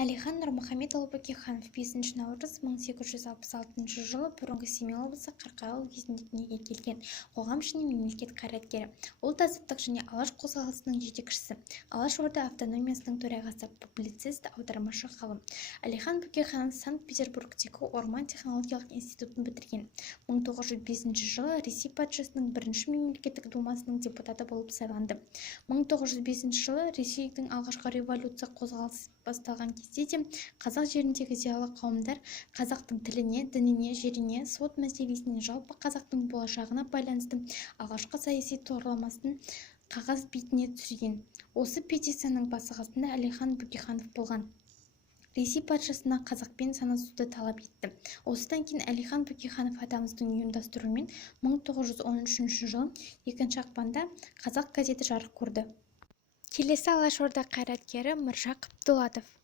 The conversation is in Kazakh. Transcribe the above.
Әлихан Нұрмұхамедұлы Бөкейханов 5 наурыз 1866 жылы бұрынғы Семей облысы Қырқалы уезінде дүниеге келген қоғам және мемлекет қайраткері, ұлт-азаттық және алаш қозғалысының жетекшісі, Алашорда автономиясының төрағасы, публицист, аудармашы, ғалым. Әлихан Бөкейханов Санкт-Петербургтегі Орман технологиялық институтын бітірген. 1905 жылы Ресей патшасының бірінші мемлекеттік думасының депутаты болып сайланды. 1905 жылы Ресейдің алғашқы революция қозғалысы басталған кезде де қазақ жеріндегі зиялы қауымдар қазақтың тіліне, дініне, жеріне, сот мәселесіне, жалпы қазақтың болашағына байланысты алғашқы саяси тұғырламасын қағаз бетіне түсірген. Осы петицияның басы қасында Әлихан Бөкейханов болған. Ресей патшасына қазақпен санасуды талап етті. Осыдан кейін Әлихан Бөкейханов атамыздың ұйымдастыруымен 1913 жылы 2 ақпанда қазақ газеті жарық көрді. Келесі Алашорда қайраткері Міржақып Дулатов.